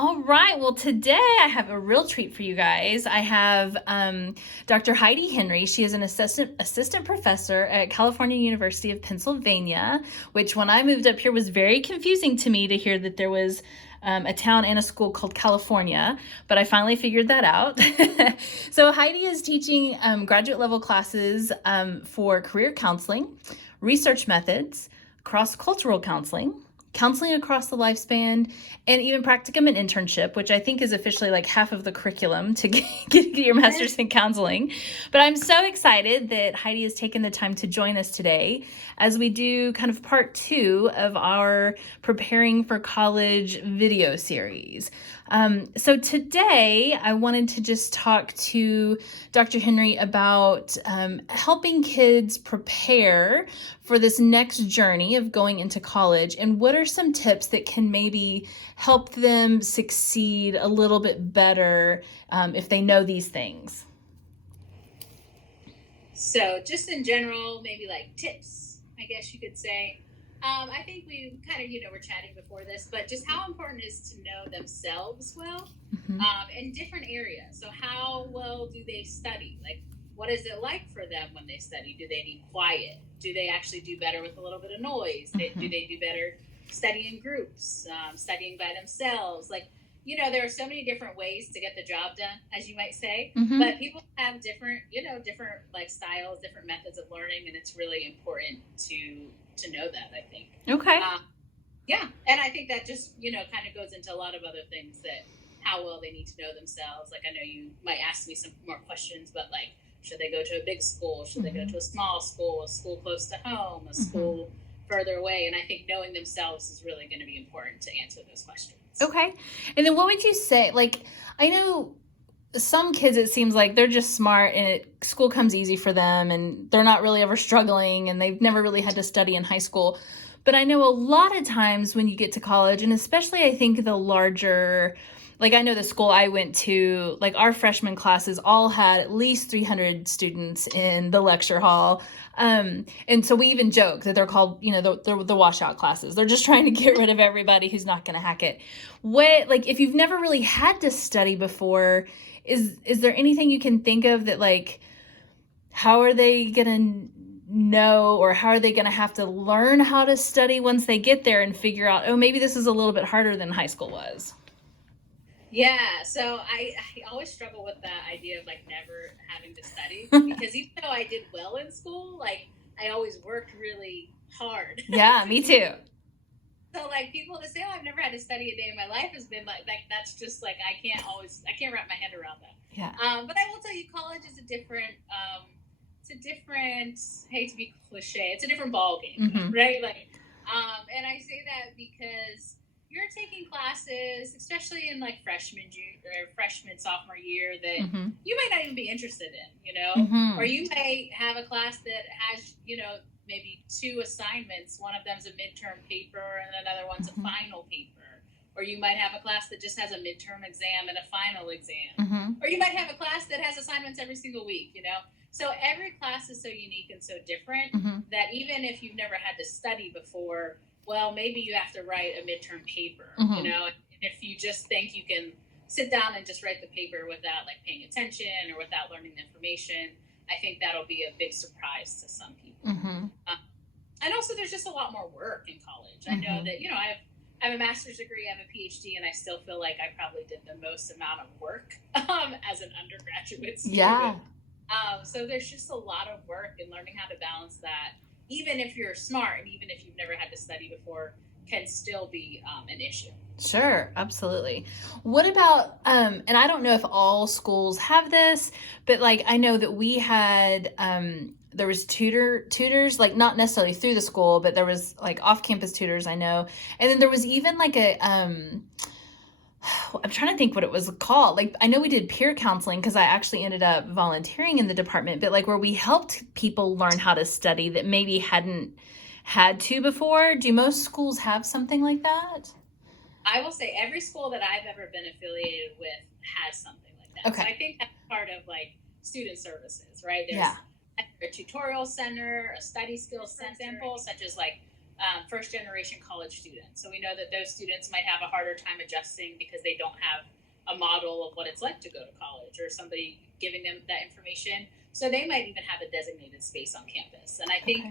All right. Well, today I have a real treat for you guys. I have Dr. Heidi Henry. She is an assistant professor at California University of Pennsylvania, which when I moved up here was very confusing to me to hear that there was a town and a school called California, but I finally figured that out. So Heidi is teaching graduate level classes for career counseling, research methods, cross-cultural counseling across the lifespan, and even practicum and internship, which I think is officially like half of the curriculum to get your master's in counseling. But I'm so excited that Heidi has taken the time to join us today as we do kind of part 2 of our Preparing for College video series. So today I wanted to just talk to Dr. Henry about helping kids prepare for this next journey of going into college, and what are some tips that can maybe help them succeed a little bit better if they know these things. So just in general, maybe like tips, I guess you could say. I think we kind of, were chatting before this, but just how important it is to know themselves well in different areas. So how well do they study? Like, what is it like for them when they study? Do they need quiet? Do they actually do better with a little bit of noise? Do they do better studying in groups, studying by themselves? Like, there are so many different ways to get the job done, as you might say, but people have different, different like styles, different methods of learning, and it's really important to know that, I think. Okay. Yeah, and I think that just, kind of goes into a lot of other things, that how well they need to know themselves. Like, I know you might ask me some more questions, but like, should they go to a big school? Should they go to a small school, a school close to home, a school further away? And I think knowing themselves is really going to be important to answer those questions. Okay. And then what would you say, like, I know some kids, it seems like they're just smart and school comes easy for them and they're not really ever struggling and they've never really had to study in high school. But I know a lot of times when you get to college, and especially I think the larger, like I know the school I went to, like our freshman classes all had at least 300 students in the lecture hall. And so we even joke that they're called, the washout classes. They're just trying to get rid of everybody who's not going to hack it. Like if you've never really had to study before, is there anything you can think of that, like, how are they going to know, or how are they going to have to learn how to study once they get there and figure out, oh, maybe this is a little bit harder than high school was? Yeah, so I always struggle with the idea of like never having to study, because even though I did well in school, like I always worked really hard. Yeah, me too. So like people that say, oh, I've never had to study a day in my life has been like that's just like I can't wrap my head around that. Yeah. But I will tell you, college is a different hate to be cliche, it's a different ball game, right? Like, and I say that because you're taking classes, especially in like freshman, sophomore year, that you might not even be interested in, or you may have a class that has, maybe 2 assignments. One of them's a midterm paper and another one's a final paper. Or you might have a class that just has a midterm exam and a final exam. Or you might have a class that has assignments every single week, So every class is so unique and so different that even if you've never had to study before, well, maybe you have to write a midterm paper, and if you just think you can sit down and just write the paper without like paying attention or without learning the information, I think that'll be a big surprise to some people. And also there's just a lot more work in college. I know that, I have a master's degree, I have a PhD, and I still feel like I probably did the most amount of work as an undergraduate student. Yeah. So there's just a lot of work in learning how to balance that. Even if you're smart and even if you've never had to study before, can still be an issue. Sure, absolutely. What about, and I don't know if all schools have this, but like I know that we had, there was tutors, like not necessarily through the school, but there was like off-campus tutors, I know. And then there was even like I'm trying to think what it was called. Like, I know we did peer counseling because I actually ended up volunteering in the department, but like where we helped people learn how to study that maybe hadn't had to before. Do most schools have something like that? I will say every school that I've ever been affiliated with has something like that. Okay. So I think that's part of like student services, right? There's a tutorial center, a study skills center, for example, such as like first generation college students. So we know that those students might have a harder time adjusting because they don't have a model of what it's like to go to college or somebody giving them that information. So they might even have a designated space on campus. And I think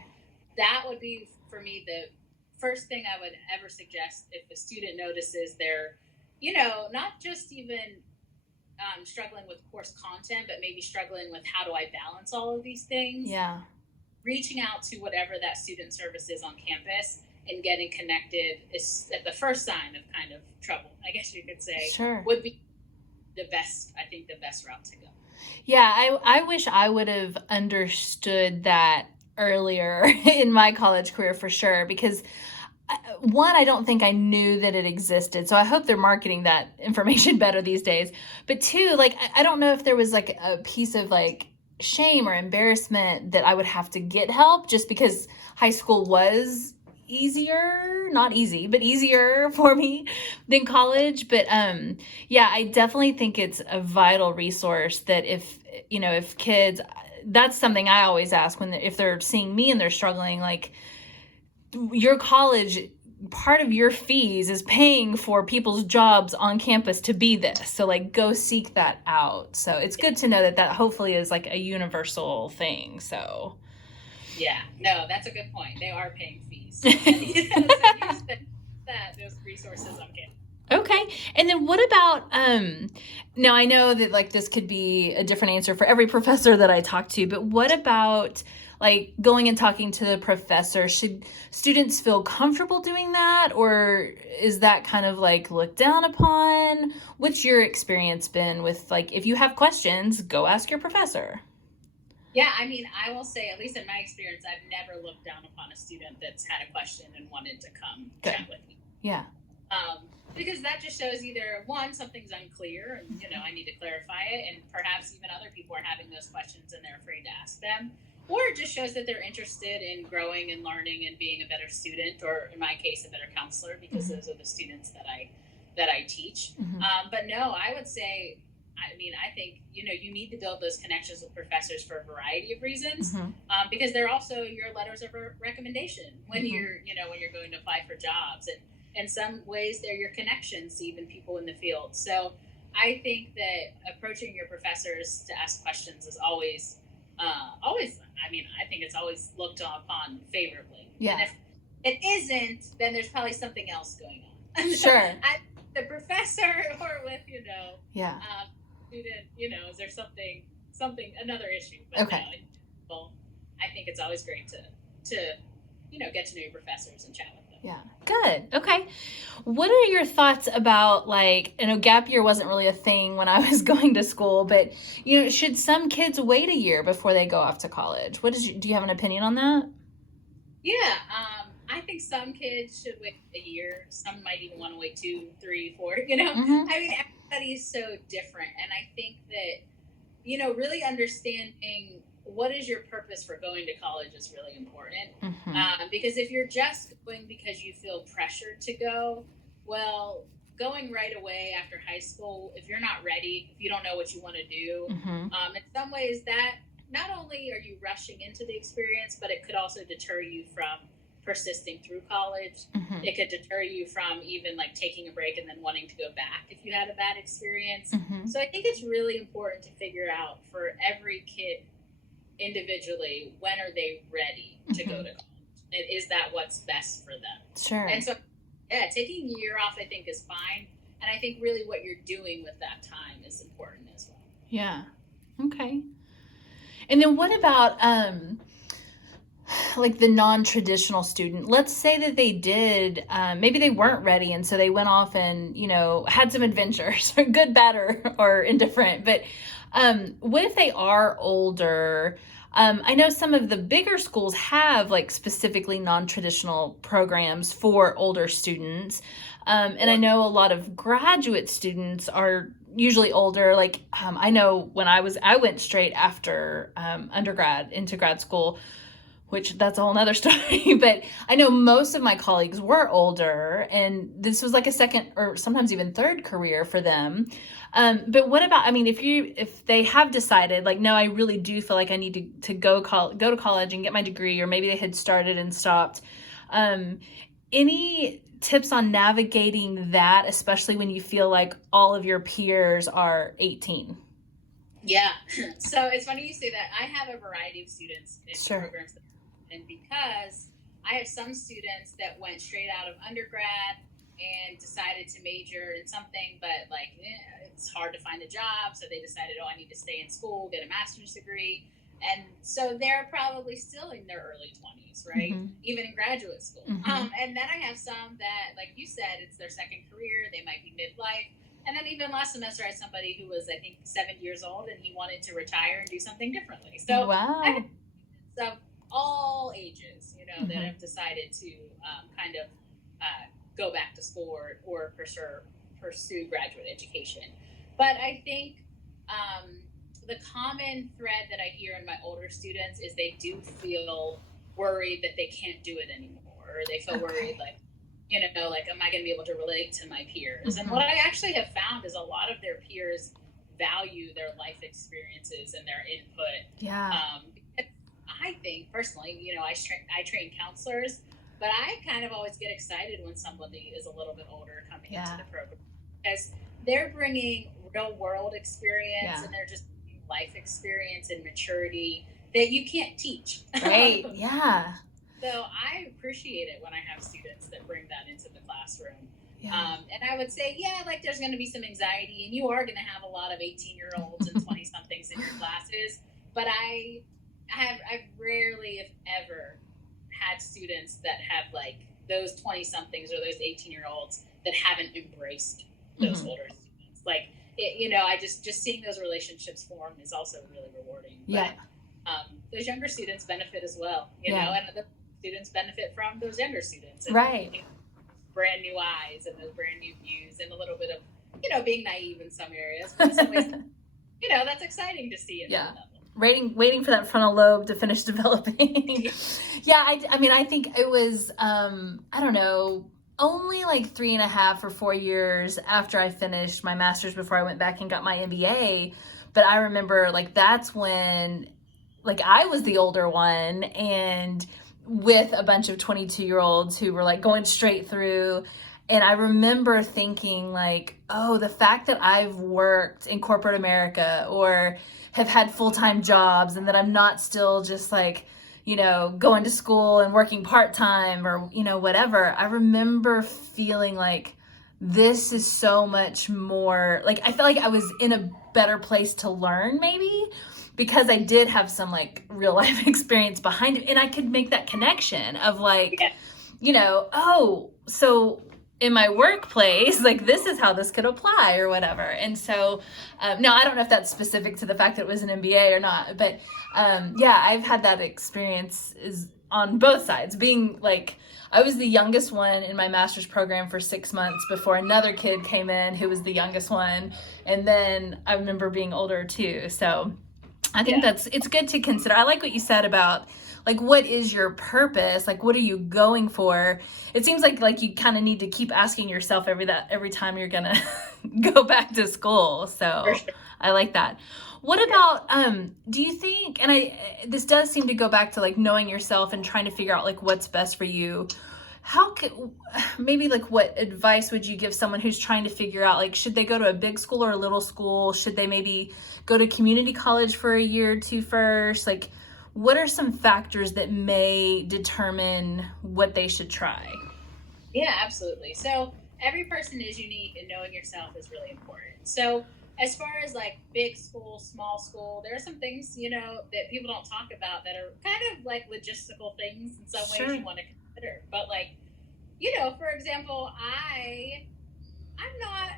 that would be, for me, the first thing I would ever suggest if a student notices they're, not just even struggling with course content, but maybe struggling with how do I balance all of these things. Yeah. Reaching out to whatever that student service is on campus and getting connected is at the first sign of kind of trouble, I guess you could say, sure, would be the best route to go. Yeah, I wish I would have understood that earlier in my college career for sure, because one, I don't think I knew that it existed. So I hope they're marketing that information better these days. But two, like, I don't know if there was like a piece of like shame or embarrassment that I would have to get help just because high school was easier, not easy, but easier for me than college. But yeah, I definitely think it's a vital resource that if kids, that's something I always ask if they're seeing me and they're struggling, like, your college, part of your fees is paying for people's jobs on campus to be this. So like, go seek that out. So it's good to know that hopefully is like a universal thing. So yeah, no, that's a good point. They are paying fees. So use those resources on campus. Okay. And then what about, now I know that like this could be a different answer for every professor that I talk to, but what about like going and talking to the professor? Should students feel comfortable doing that? Or is that kind of like looked down upon? What's your experience been with, like, if you have questions, go ask your professor? Yeah, I mean, I will say, at least in my experience, I've never looked down upon a student that's had a question and wanted to come chat with me. Yeah. Because that just shows either, one, something's unclear and, I need to clarify it, and perhaps even other people are having those questions and they're afraid to ask them. Or it just shows that they're interested in growing and learning and being a better student, or in my case, a better counselor, because those are the students that I teach. But no, I would say, I think, you need to build those connections with professors for a variety of reasons, because they're also your letters of recommendation when you're going to apply for jobs. And in some ways, they're your connections to even people in the field. So I think that approaching your professors to ask questions is always, I think it's always looked upon favorably. Yeah. And if it isn't, then there's probably something else going on. Sure. The professor or with, yeah. Student, is there something, another issue? But okay. No, I think it's always great to get to know your professors and chat with them. Yeah. Good. Okay. What are your thoughts about, like, gap year wasn't really a thing when I was going to school, but, should some kids wait a year before they go off to college? Do you have an opinion on that? Yeah. I think some kids should wait a year. Some might even want to wait 2, 3, 4, I mean, everybody's so different. And I think that, really understanding what is your purpose for going to college is really important. Because if you're just going because you feel pressured to go, well, going right away after high school, if you're not ready, if you don't know what you want to do, in some ways that not only are you rushing into the experience, but it could also deter you from persisting through college. It could deter you from even like taking a break and then wanting to go back if you had a bad experience. So I think it's really important to figure out for every kid individually, when are they ready to go to college? And is that what's best for them? Sure. And so, yeah, taking a year off, I think, is fine. And I think really what you're doing with that time is important as well. Yeah. Okay. And then what about, like the non-traditional student? Let's say that they did, maybe they weren't ready. And so they went off and, had some adventures, good, bad, or indifferent. But what if they are older? I know some of the bigger schools have like specifically non-traditional programs for older students. And I know a lot of graduate students are usually older. Like, I know when I went straight after undergrad into grad school, which that's a whole nother story. But I know most of my colleagues were older, and this was like a second or sometimes even third career for them. But what about, if they have decided like, no, I really do feel like I need to go to college and get my degree, or maybe they had started and stopped. Any tips on navigating that, especially when you feel like all of your peers are 18? Yeah. So it's funny you say that. I have a variety of students in Sure. programs, and because I have some students that went straight out of undergrad and decided to major in something, but like it's hard to find a job, so they decided, oh, I need to stay in school, get a master's degree, and so they're probably still in their early 20s, right? Mm-hmm. Even in graduate school. Mm-hmm. And then I have some that, like you said, it's their second career, they might be midlife. And then even last semester, I had somebody who was, I think, 70 years old, and he wanted to retire and do something differently. So wow. I have students of all ages, Mm-hmm. that have decided to kind of go back to school or pursue graduate education. But I think the common thread that I hear in my older students is they do feel worried that they can't do it anymore, or they feel worried like, like, am I going to be able to relate to my peers? Mm-hmm. And what I actually have found is a lot of their peers value their life experiences and their input. Yeah. I think personally, I train counselors, but I kind of always get excited when somebody is a little bit older coming into the program, because they're bringing real world experience and they're just life experience and maturity that you can't teach. Right. Yeah. So I appreciate it when I have students that bring that into the classroom. Yeah. And I would say, like there's going to be some anxiety, and you are going to have a lot of 18-year-olds and 20-somethings in your classes. But I've rarely, if ever, had students that have like those 20-somethings or those 18-year-olds that haven't embraced those older students. Like, I just seeing those relationships form is also really rewarding. Yeah. But those younger students benefit as well, and the students benefit from those younger students. And, right. Brand new eyes and those brand new views and a little bit of, being naive in some areas. But in some ways, that's exciting to see at that level. Waiting for that frontal lobe to finish developing. Yeah, I think it was, I don't know, only like 3.5 or 4 years after I finished my master's before I went back and got my MBA. But I remember like that's when like I was the older one, and with a bunch of 22-year-olds who were like going straight through. And I remember thinking like, oh, the fact that I've worked in corporate America or have had full-time jobs, and that I'm not still just like, going to school and working part-time or, whatever. I remember feeling like this is so much more, like I felt like I was in a better place to learn, maybe because I did have some like real life experience behind it, and I could make that connection of like, oh, so in my workplace, like this is how this could apply or whatever. And so, no, I don't know if that's specific to the fact that it was an MBA or not, but I've had that experience is on both sides, being like, I was the youngest one in my master's program for 6 months before another kid came in who was the youngest one. And then I remember being older too. So I think it's good to consider. I like what you said about like, what is your purpose? Like, what are you going for? It seems like you kind of need to keep asking yourself every time you're gonna go back to school. So sure. I like that. What about, do you think, and this does seem to go back to like knowing yourself and trying to figure out like what's best for you. Maybe like what advice would you give someone who's trying to figure out like, should they go to a big school or a little school? Should they maybe go to community college for a year or two first? Like, what are some factors that may determine what they should try? Yeah, absolutely. So every person is unique, and knowing yourself is really important. So as far as like big school, small school, there are some things, that people don't talk about that are kind of like logistical things in some ways you want to consider. But like, for example, I'm not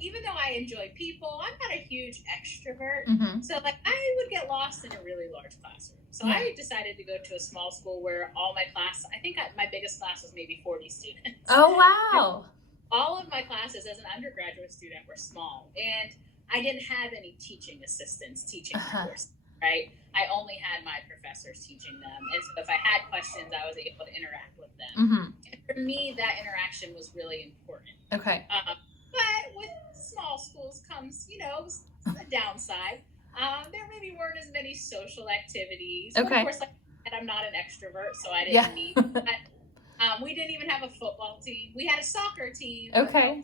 even though I enjoy people, I'm not a huge extrovert. Mm-hmm. So like I would get lost in a really large classroom. So I decided to go to a small school where all my class, my biggest class was maybe 40 students. Oh, wow. All of my classes as an undergraduate student were small, and I didn't have any teaching assistants teaching my course, right? I only had my professors teaching them. And so if I had questions, I was able to interact with them. Mm-hmm. And for me, that interaction was really important. Okay. But with small schools comes, a downside. There maybe weren't as many social activities. Okay. Of course, I'm not an extrovert, so I didn't need that. We didn't even have a football team. We had a soccer team. Okay.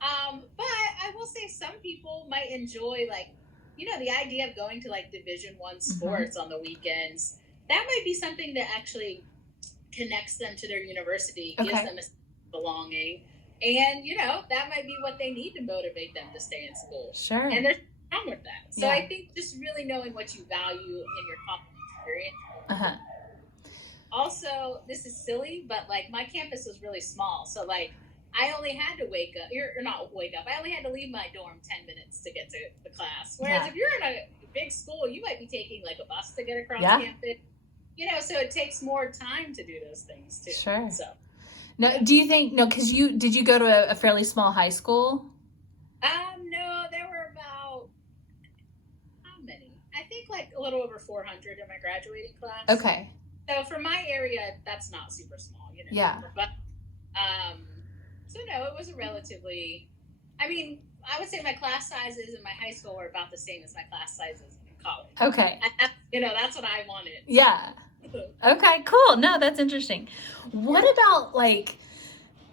But I will say some people might enjoy, like, the idea of going to like Division 1 sports on the weekends. That might be something that actually connects them to their university, gives them a sense of belonging. And, that might be what they need to motivate them to stay in school. Sure. And there's nothing wrong with that. So I think just really knowing what you value in your college experience. Also, this is silly, but like my campus was really small. So like I only had to I only had to leave my dorm 10 minutes to get to the class. Whereas if you're in a big school, you might be taking like a bus to get across campus. So it takes more time to do those things too. Sure. So. No, do you think, because did you go to a fairly small high school? No, there were about, how many? I think like a little over 400 in my graduating class. Okay. So for my area, that's not super small, Yeah. But, so no, it was a relatively, I would say my class sizes in my high school were about the same as my class sizes in college. Okay. And that's what I wanted. Yeah. Okay, cool. No, that's interesting. What about like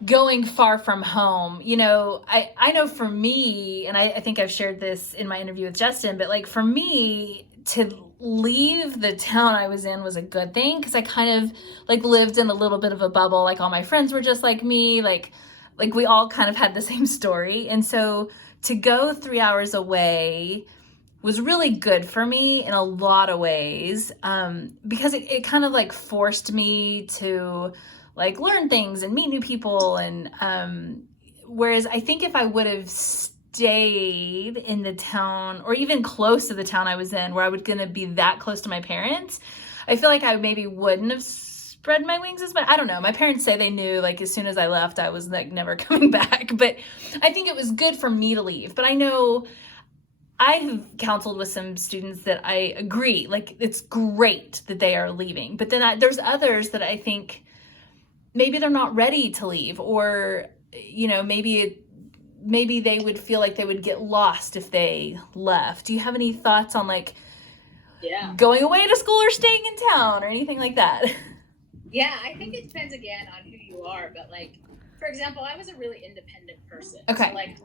going far from home? I know for me, and I think I've shared this in my interview with Justin, but like for me to leave the town I was in was a good thing, because I kind of like lived in a little bit of a bubble. Like all my friends were just like me, like we all kind of had the same story. And so to go 3 hours away was really good for me in a lot of ways, because it kind of like forced me to like learn things and meet new people. And whereas I think if I would have stayed in the town, or even close to the town I was in, where I was going to be that close to my parents, I feel like I maybe wouldn't have spread my wings as much. I don't know. My parents say they knew like as soon as I left, I was like never coming back. But I think it was good for me to leave. But I know I've counseled with some students that I agree, like it's great that they are leaving. But then there's others that I think maybe they're not ready to leave, or, maybe they would feel like they would get lost if they left. Do you have any thoughts on like going away to school or staying in town or anything like that? Yeah, I think it depends again on who you are. But like, for example, I was a really independent person. Okay. So like,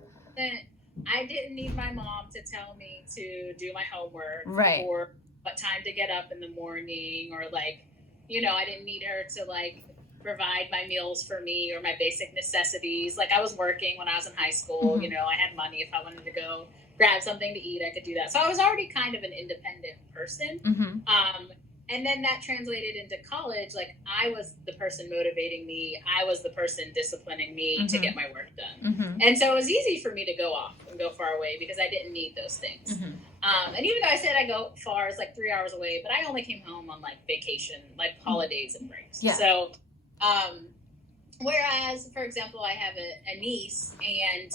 I didn't need my mom to tell me to do my homework, right, or what time to get up in the morning, or like, I didn't need her to like provide my meals for me or my basic necessities. Like I was working when I was in high school, I had money. If I wanted to go grab something to eat, I could do that. So I was already kind of an independent person. And then that translated into college. Like I was the person motivating me. I was the person disciplining me to get my work done. And so it was easy for me to go off and go far away because I didn't need those things. And even though I said I go far, it's like 3 hours away, but I only came home on like vacation, like holidays and breaks. Yeah. So, whereas, for example, I have a niece, and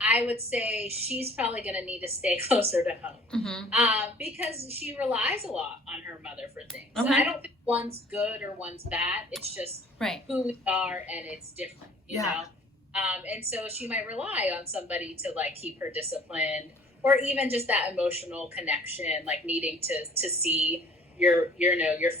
I would say she's probably going to need to stay closer to home because she relies a lot on her mother for things. And I don't think one's good or one's bad. It's just who we are, and it's different, you know? And so she might rely on somebody to like keep her disciplined, or even just that emotional connection, like needing to see your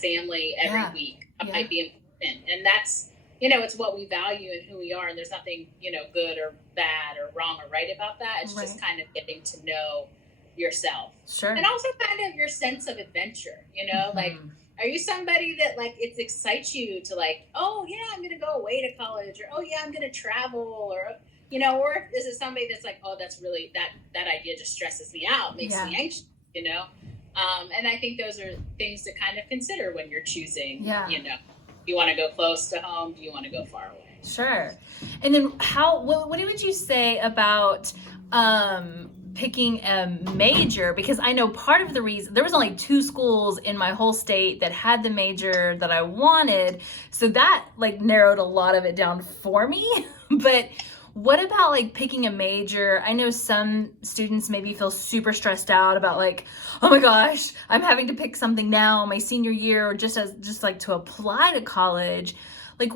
family every week might be important. And that's, it's what we value and who we are. And there's nothing, good or bad or wrong or right about that. It's just kind of getting to know yourself. Sure. And also kind of your sense of adventure, like, are you somebody that like, it excites you to like, oh yeah, I'm going to go away to college, or, oh yeah, I'm going to travel, or, or is it somebody that's like, oh, that's really, that idea just stresses me out, makes me anxious, and I think those are things to kind of consider when you're choosing, you want to go close to home? Do you want to go far away? Sure. And then what would you say about picking a major? Because I know part of the reason, there was only 2 schools in my whole state that had the major that I wanted. So that like narrowed a lot of it down for me. But what about like picking a major? I know some students maybe feel super stressed out about like, oh my gosh, I'm having to pick something now my senior year, or just like to apply to college. Like,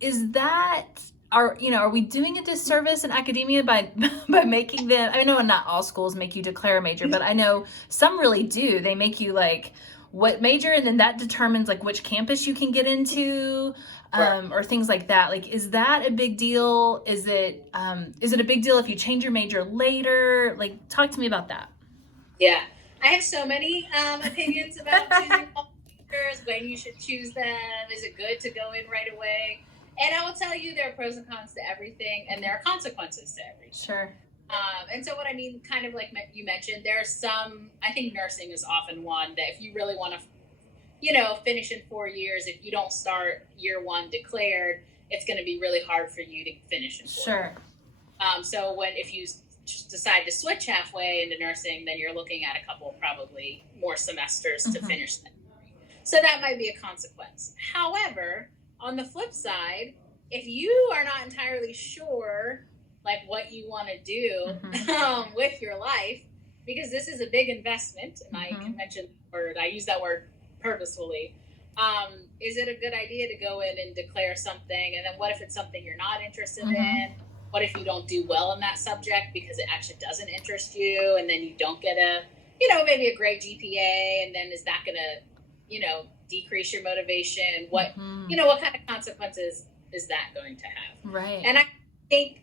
is that, are we doing a disservice in academia by making them, I know not all schools make you declare a major, but I know some really do. They make you like what major, and then that determines like which campus you can get into. or things like that. Like, is that a big deal? Is it a big deal if you change your major later? Like, talk to me about that. Yeah. I have so many opinions about choosing majors, when you should choose them. Is it good to go in right away? And I will tell you, there are pros and cons to everything, and there are consequences to everything. Sure. And so what I mean, kind of like you mentioned, there are some, I think nursing is often one that if you really want to, finish in 4 years, if you don't start year one declared, it's going to be really hard for you to finish in 4 Sure. years. So if you decide to switch halfway into nursing, then you're looking at a couple, probably more semesters to finish that. So that might be a consequence. However, on the flip side, if you are not entirely sure like what you want to do with your life, because this is a big investment, and I can mention the word, I use that word purposefully. Is it a good idea to go in and declare something, and then what if it's something you're not interested in? What if you don't do well in that subject because it actually doesn't interest you, and then you don't get maybe a great GPA, and then is that going to, decrease your motivation? What kind of consequences is that going to have? Right. And I think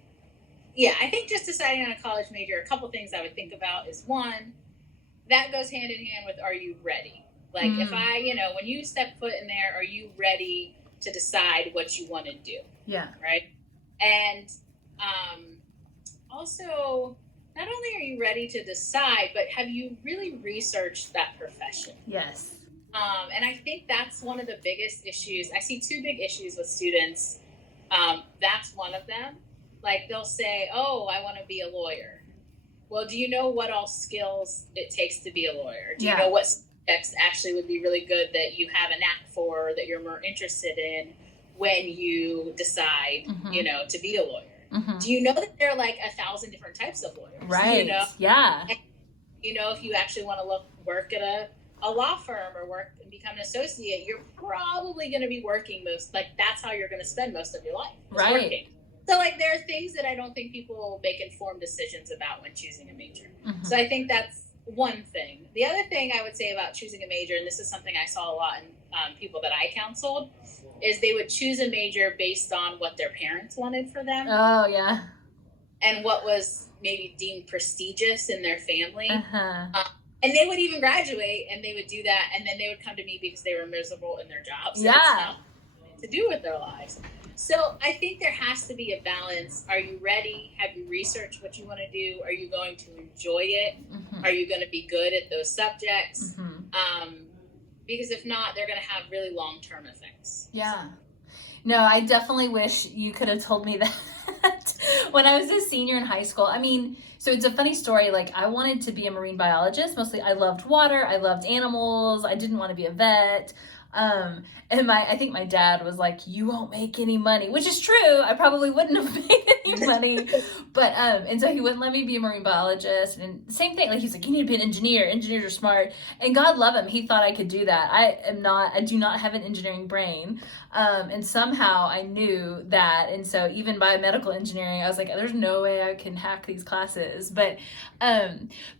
just deciding on a college major, a couple things I would think about is, one, that goes hand in hand with, are you ready? Like if when you step foot in there, are you ready to decide what you want to do? Yeah. Right. And also, not only are you ready to decide, but have you really researched that profession? Yes. And I think that's one of the biggest issues. I see two big issues with students. That's one of them. Like they'll say, oh, I want to be a lawyer. Well, do you know what all skills it takes to be a lawyer? Do you know what subjects actually would be really good that you have a knack for, that you're more interested in when you decide, to be a lawyer? Do you know that there are like 1,000 different types of lawyers? Right. Yeah. And, if you actually want to work at a law firm or work and become an associate, you're probably going to be working that's how you're going to spend most of your life. Right. Working. So there are things that I don't think people make informed decisions about when choosing a major. So I think that's one thing. The other thing I would say about choosing a major, and this is something I saw a lot in people that I counseled, is they would choose a major based on what their parents wanted for them. Oh, yeah. And what was maybe deemed prestigious in their family. And they would even graduate and they would do that. And then they would come to me because they were miserable in their jobs. Yeah. And it's nothing to do with their lives. So I think there has to be a balance. Are you ready? Have you researched what you want to do? Are you going to enjoy it? Are you going to be good at those subjects? Because if not, they're going to have really long-term effects. Yeah. No, I definitely wish you could have told me that when I was a senior in high school. I mean, so it's a funny story. Like, I wanted to be a marine biologist. Mostly, I loved water. I loved animals. I didn't want to be a vet. And I think my dad was like, you won't make any money, which is true. I probably wouldn't have made any money, but, and so he wouldn't let me be a marine biologist. And same thing, like he's like, you need to be an engineer. Engineers are smart. And God love him. He thought I could do that. I do not have an engineering brain. And somehow I knew that. And so even biomedical engineering, I was like, there's no way I can hack these classes. But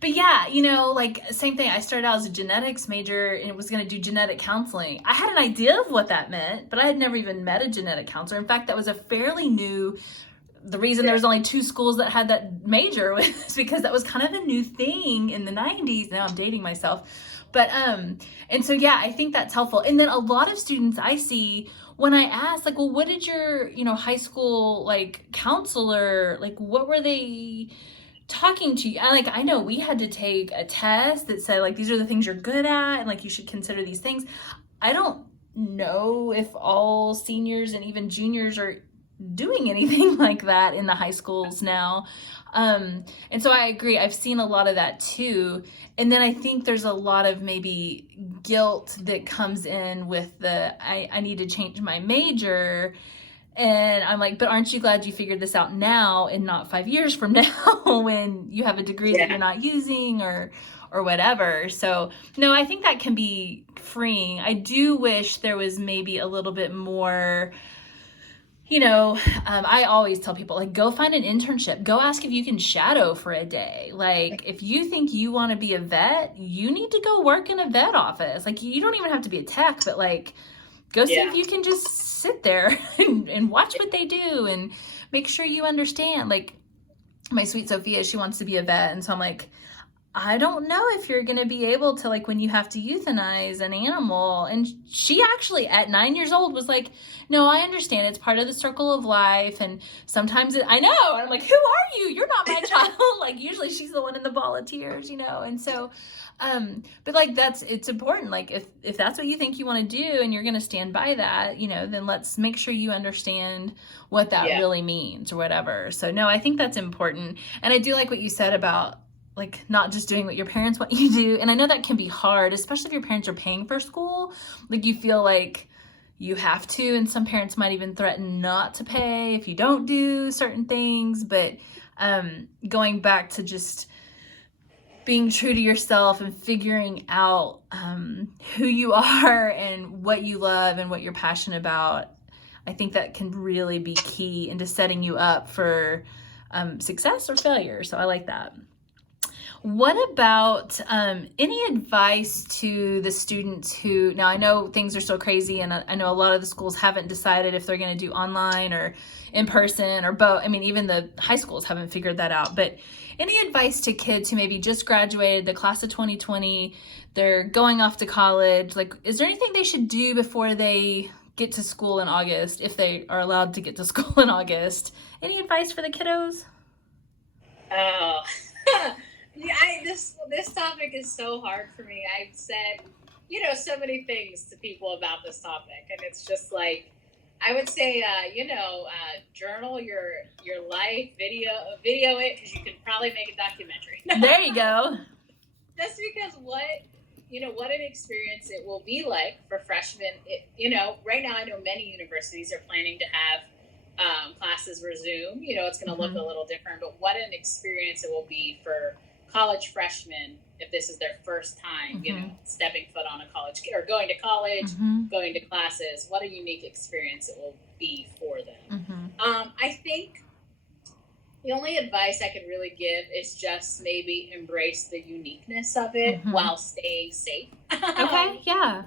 yeah, like same thing. I started out as a genetics major and was going to do genetic counseling. I had an idea of what that meant, but I had never even met a genetic counselor. In fact, that was a fairly new, the reason there was only 2 schools that had that major was because that was kind of a new thing in the 90s. Now I'm dating myself. But, and so, yeah, I think that's helpful. And then a lot of students I see when I ask, like, well, what did your, high school, like, counselor, like, what were they talking to you? I know we had to take a test that said, like, these are the things you're good at, and, like, you should consider these things. I don't know if all seniors and even juniors are doing anything like that in the high schools now. And so I agree. I've seen a lot of that too. And then I think there's a lot of maybe guilt that comes in with I need to change my major. And I'm like, but aren't you glad you figured this out now and not 5 years from now when you have a degree that you're not using or whatever. So no, I think that can be freeing. I do wish there was maybe a little bit more, I always tell people, like, go find an internship. Go ask if you can shadow for a day. Like, if you think you want to be a vet, you need to go work in a vet office. Like, you don't even have to be a tech, but like, go see if you can just sit there and watch what they do and make sure you understand. Like my sweet Sophia, she wants to be a vet. And so I'm like, I don't know if you're going to be able to, like, when you have to euthanize an animal. And she actually at 9 years old was like, no, I understand. It's part of the circle of life. And sometimes I know. And I'm like, who are you? You're not my child. Like, usually she's the one in the ball of tears, you know? And so, but like, it's important. Like if that's what you think you want to do and you're going to stand by that, you know, then let's make sure you understand what that really means or whatever. So no, I think that's important. And I do like what you said about, like, not just doing what your parents want you to do. And I know that can be hard, especially if your parents are paying for school. Like, you feel like you have to, and some parents might even threaten not to pay if you don't do certain things. But going back to just being true to yourself and figuring out who you are and what you love and what you're passionate about, I think that can really be key into setting you up for success or failure. So I like that. What about any advice to the students who, now I know things are so crazy and I know a lot of the schools haven't decided if they're going to do online or in person or both. I mean, even the high schools haven't figured that out. But any advice to kids who maybe just graduated, the class of 2020, they're going off to college? Like, is there anything they should do before they get to school in August, if they are allowed to get to school in August? Any advice for the kiddos? Oh. Yeah, this topic is so hard for me. I've said, you know, so many things to people about this topic, and it's just like, I would say, journal your life, video it, because you can probably make a documentary. There you go. Just because what an experience it will be like for freshmen. Right now I know many universities are planning to have classes resume. You know, it's going to look a little different, but what an experience it will be for college freshmen if this is their first time, you know, stepping foot on a college or going to college, going to classes. What a unique experience it will be for them. I think the only advice I could really give is just maybe embrace the uniqueness of it while staying safe. Okay, yeah.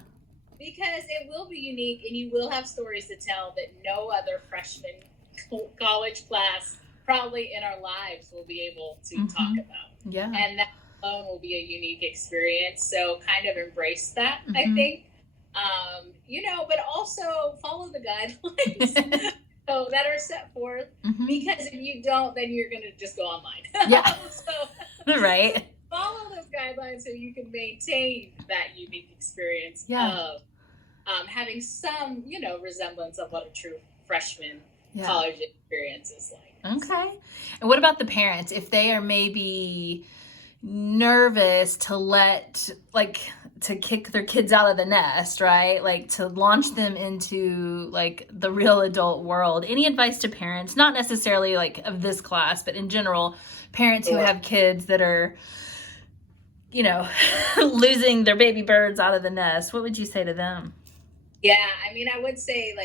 Because it will be unique and you will have stories to tell that no other freshman college class probably in our lives will be able to talk about. Yeah. And that alone will be a unique experience. So kind of embrace that, I think. But also follow the guidelines that are set forth. Because if you don't, then you're going to just go online. Yeah. So right. Follow those guidelines so you can maintain that unique experience of having some, resemblance of what a true freshman college experience is like. Okay. And what about the parents? If they are maybe nervous to kick their kids out of the nest, right? Like to launch them into like the real adult world. Any advice to parents, not necessarily like of this class, but in general, parents who have kids that are, losing their baby birds out of the nest? What would you say to them? Yeah, I would say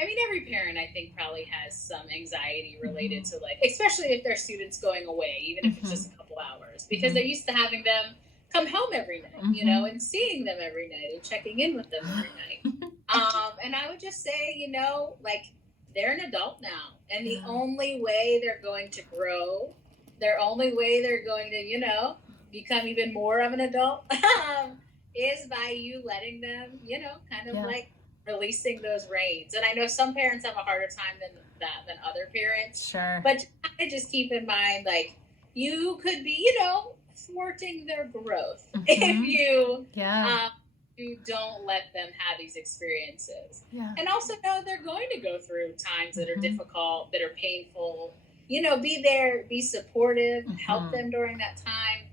every parent I think probably has some anxiety related to especially if their student's going away, even if it's just a couple hours, because they're used to having them come home every night, and seeing them every night and checking in with them every night. And I would just say, they're an adult now, and the only way they're going to grow, their only way they're going to, become even more of an adult is by you letting them, releasing those reins. And I know some parents have a harder time than other parents. Sure. But just keep in mind, you could be, thwarting their growth if you you don't let them have these experiences. Yeah. And also know they're going to go through times that are difficult, that are painful. Be there, be supportive, help them during that time.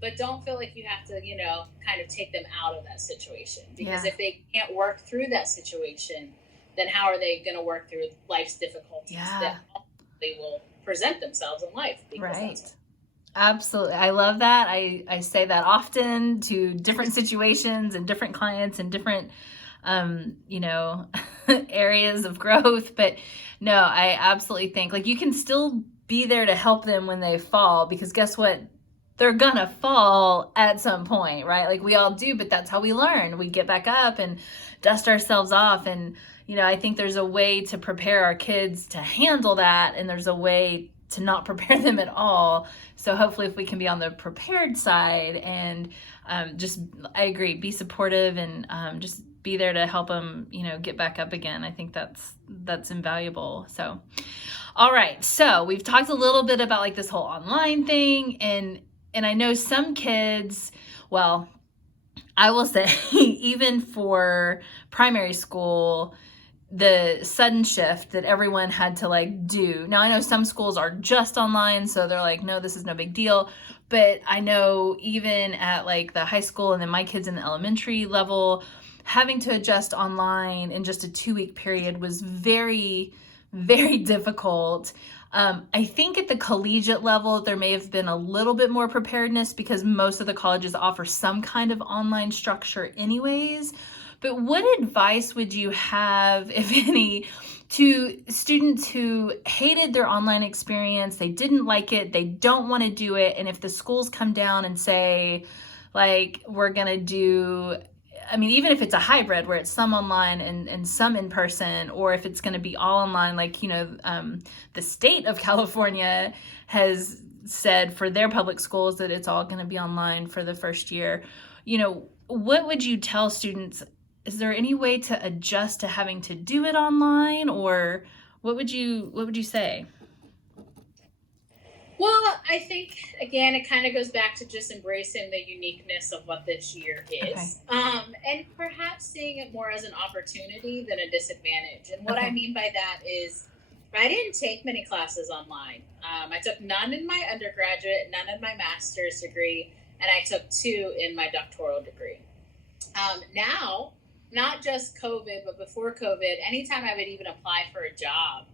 But don't feel like you have to, kind of take them out of that situation. Because if they can't work through that situation, then how are they going to work through life's difficulties that they will present themselves in life? Right. Absolutely. I love that. I say that often to different situations and different clients and different, areas of growth. But no, I absolutely think you can still be there to help them when they fall, because guess what? they're gonna fall at some point, right? Like we all do, but that's how we learn. We get back up and dust ourselves off. And, I think there's a way to prepare our kids to handle that, and there's a way to not prepare them at all. So hopefully if we can be on the prepared side and I agree, be supportive and just be there to help them, get back up again. I think that's invaluable. So, all right. So we've talked a little bit about like this whole online thing, and I know some kids, well, I will say even for primary school, the sudden shift that everyone had to like do. Now I know some schools are just online, so they're like, no, this is no big deal. But I know even at like the high school and then my kids in the elementary level, having to adjust online in just a 2-week period was very, very difficult. I think at the collegiate level, there may have been a little bit more preparedness because most of the colleges offer some kind of online structure anyways. But what advice would you have, if any, to students who hated their online experience? They didn't like it. They don't want to do it. And if the schools come down and say, like, we're going to do, even if it's a hybrid where it's some online and some in person, or if it's going to be all online, like, the state of California has said for their public schools that it's all going to be online for the first year. What would you tell students? Is there any way to adjust to having to do it online, or what would you say? Well, I think, again, it kind of goes back to just embracing the uniqueness of what this year is. Okay. And perhaps seeing it more as an opportunity than a disadvantage. And what I mean by that is I didn't take many classes online. I took none in my undergraduate, none in my master's degree, and I took 2 in my doctoral degree. Now, not just COVID, but before COVID, anytime I would even apply for a job,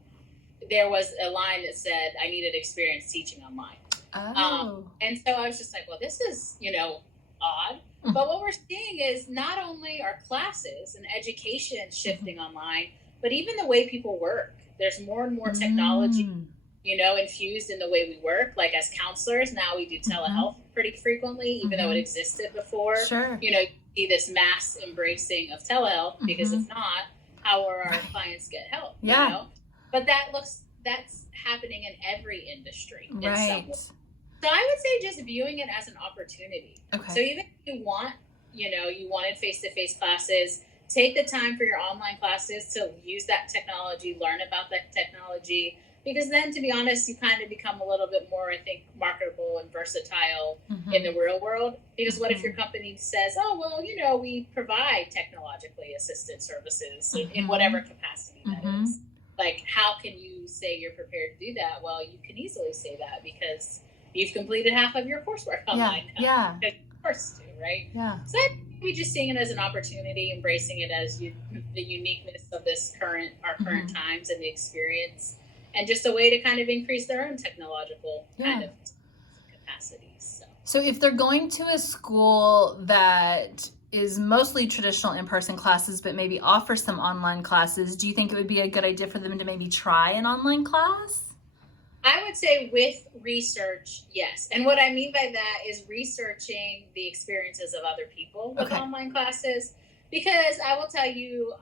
there was a line that said I needed experience teaching online. And so I was just like, well, this is, odd. But what we're seeing is not only are classes and education shifting online, but even the way people work. There's more and more technology, infused in the way we work. Like as counselors, now we do telehealth pretty frequently, even though it existed before. Sure. See this mass embracing of telehealth, because if not, how are our clients get help? Yeah. But that's happening in every industry in some way. So I would say just viewing it as an opportunity. Okay. So even if you want, you wanted face-to-face classes, take the time for your online classes to use that technology, learn about that technology, because then, to be honest, you kind of become a little bit more, I think, marketable and versatile in the real world. Because what if your company says, oh, well, we provide technologically assisted services in whatever capacity that is. Like, how can you say you're prepared to do that? Well, you can easily say that because you've completed half of your coursework online now. Yeah. Because you're forced to, right? Yeah. So I think maybe just seeing it as an opportunity, embracing it as the uniqueness of our current times and the experience, and just a way to kind of increase their own technological kind of capacities. So if they're going to a school that is mostly traditional in-person classes, but maybe offer some online classes, do you think it would be a good idea for them to maybe try an online class? I would say with research, yes. And what I mean by that is researching the experiences of other people with online classes. Because I will tell you,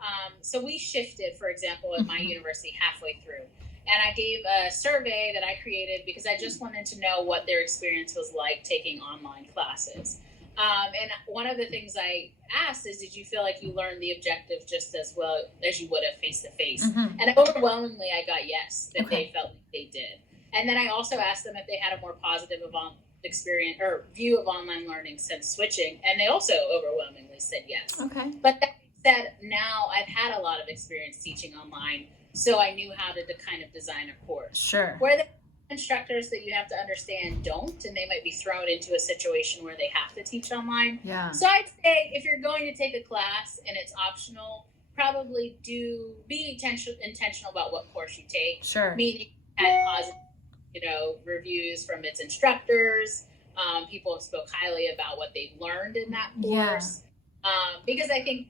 so we shifted, for example, at my university halfway through. And I gave a survey that I created because I just wanted to know what their experience was like taking online classes. And one of the things I asked is, did you feel like you learned the objective just as well as you would have face-to-face? And overwhelmingly, I got yes, that they felt like they did. And then I also asked them if they had a more positive experience or view of online learning since switching. And they also overwhelmingly said yes. Okay. But that said, now I've had a lot of experience teaching online, so I knew how to kind of design a course. Sure. Where the instructors that you have to understand don't, and they might be thrown into a situation where they have to teach online. Yeah. So I'd say if you're going to take a class and it's optional, probably be intentional about what course you take. Sure. Meaning had positive, reviews from its instructors. People have spoke highly about what they've learned in that course. Yeah. Because I think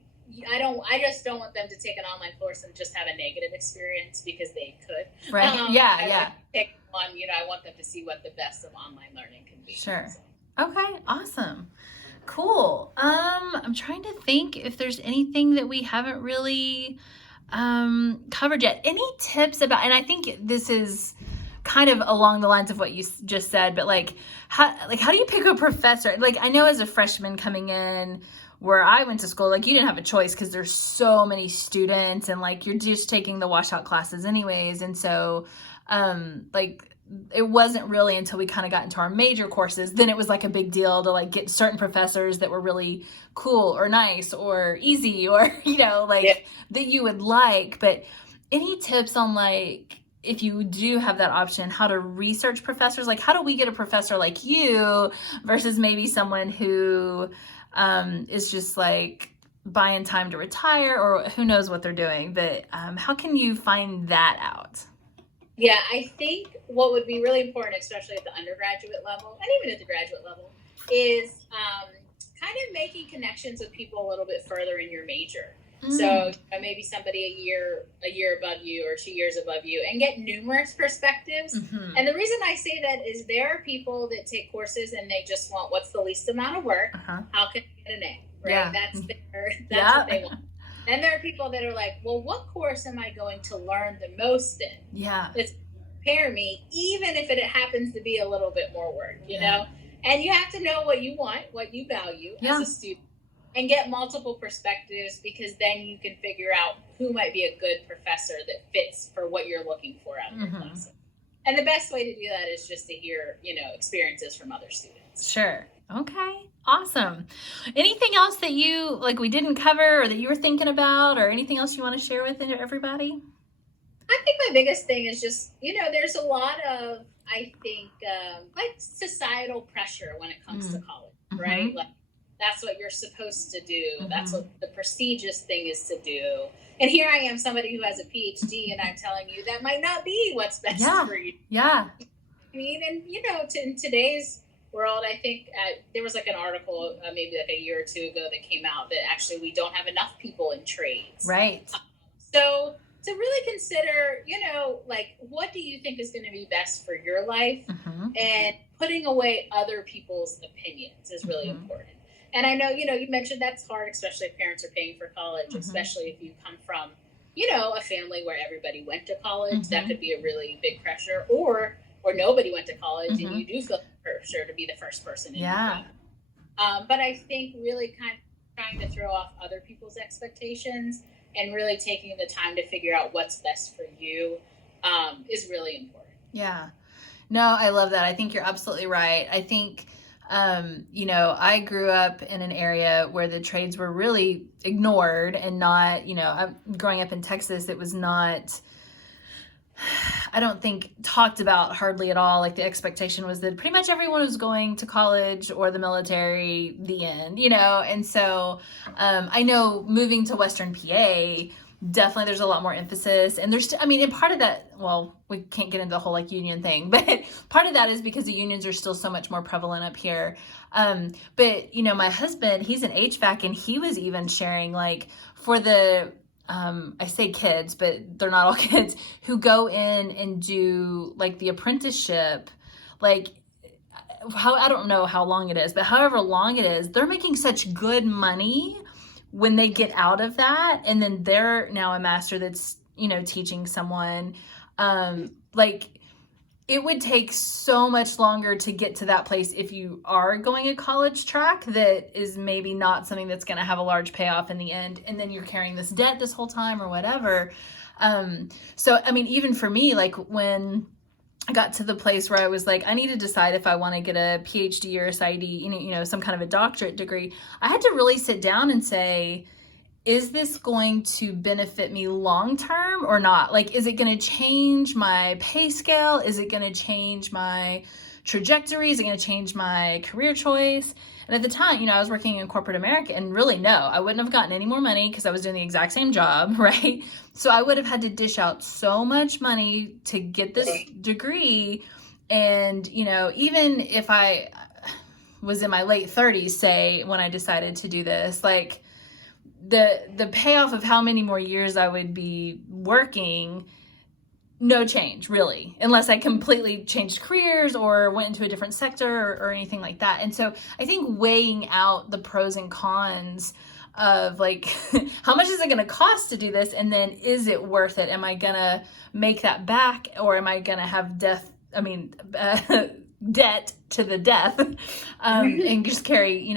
I just don't want them to take an online course and just have a negative experience because they could. Right. I take one, I want them to see what the best of online learning can be. Sure. So. Okay, awesome. Cool. I'm trying to think if there's anything that we haven't really covered yet. Any tips about, and I think this is kind of along the lines of what you just said, but how do you pick a professor? Like, I know as a freshman coming in where I went to school, like, you didn't have a choice because there's so many students, and like you're just taking the washout classes anyways. And so like it wasn't really until we kind of got into our major courses, then it was like a big deal to like get certain professors that were really cool or nice or easy or, like that you would like. But any tips on, like, if you do have that option, how to research professors? Like, how do we get a professor like you versus maybe someone who is just like buying time to retire, or who knows what they're doing? But how can you find that out? Yeah, I think what would be really important, especially at the undergraduate level and even at the graduate level, is kind of making connections with people a little bit further in your major. So maybe somebody a year above you or 2 years above you, and get numerous perspectives. And the reason I say that is there are people that take courses and they just want what's the least amount of work. How can I get an A? Right? Yeah. That's what they want. Then there are people that are like, well, what course am I going to learn the most in? Yeah. That's prepare me, even if it happens to be a little bit more work, you know? And you have to know what you want, what you value as a student, and get multiple perspectives, because then you can figure out who might be a good professor that fits for what you're looking for out of your classes. And the best way to do that is just to hear, experiences from other students. Sure. Okay. Awesome. Anything else that we didn't cover, or that you were thinking about, or anything else you want to share with everybody? I think my biggest thing is just, there's a lot of, I think, like societal pressure when it comes to college, right? Like, that's what you're supposed to do. That's what the prestigious thing is to do. And here I am, somebody who has a PhD, and I'm telling you that might not be what's best for you. Yeah. I mean, and, in today's world, I think there was like an article maybe like a year or two ago that came out that actually we don't have enough people in trades. Right. So to really consider, like, what do you think is going to be best for your life? And putting away other people's opinions is really important. And I know, you mentioned that's hard, especially if parents are paying for college, especially if you come from, a family where everybody went to college. That could be a really big pressure, or nobody went to college and you do feel pressure to be the first person in your family. But I think really kind of trying to throw off other people's expectations and really taking the time to figure out what's best for you is really important. Yeah. No, I love that. I think you're absolutely right. I think, I grew up in an area where the trades were really ignored, and not, growing up in Texas, it was not, I don't think, talked about hardly at all. Like, the expectation was that pretty much everyone was going to college or the military, the end, and so I know moving to Western PA, definitely there's a lot more emphasis, and and part of that, well, we can't get into the whole like union thing, but part of that is because the unions are still so much more prevalent up here. But my husband, he's an HVAC, and he was even sharing, like, for the I say kids, but they're not all kids, who go in and do like the apprenticeship, like, I don't know how long it is, but however long it is, they're making such good money when they get out of that, and then they're now a master that's, teaching someone. Like, it would take so much longer to get to that place if you are going a college track that is maybe not something that's going to have a large payoff in the end, and then you're carrying this debt this whole time or whatever. So, even for me, like, when I got to the place where I was like, I need to decide if I want to get a PhD or a PsyD, some kind of a doctorate degree, I had to really sit down and say, is this going to benefit me long-term or not? Like, is it going to change my pay scale? Is it going to change my trajectory? Is it going to change my career choice? And at the time, I was working in corporate America, and really, no, I wouldn't have gotten any more money because I was doing the exact same job, right? So I would have had to dish out so much money to get this degree. And, even if I was in my late 30s, say, when I decided to do this, like, the payoff of how many more years I would be working no change really, unless I completely changed careers or went into a different sector or anything like that. And so I think weighing out the pros and cons of like, how much is it going to cost to do this? And then is it worth it? Am I going to make that back, or am I going to have debt to the death, and just carry,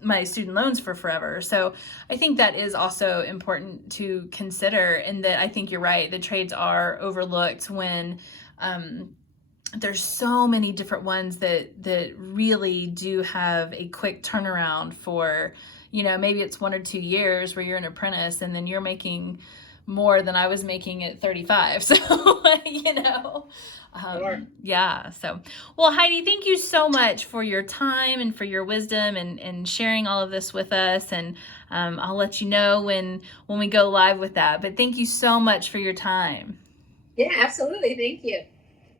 my student loans for forever. So I think that is also important to consider, and that I think you're right. The trades are overlooked when there's so many different ones that really do have a quick turnaround for, maybe it's 1 or 2 years where you're an apprentice and then you're making more than I was making at 35. So, Sure. yeah. So, well, Heidi, thank you so much for your time and for your wisdom and sharing all of this with us. And I'll let you know when we go live with that. But thank you so much for your time. Yeah, absolutely. Thank you.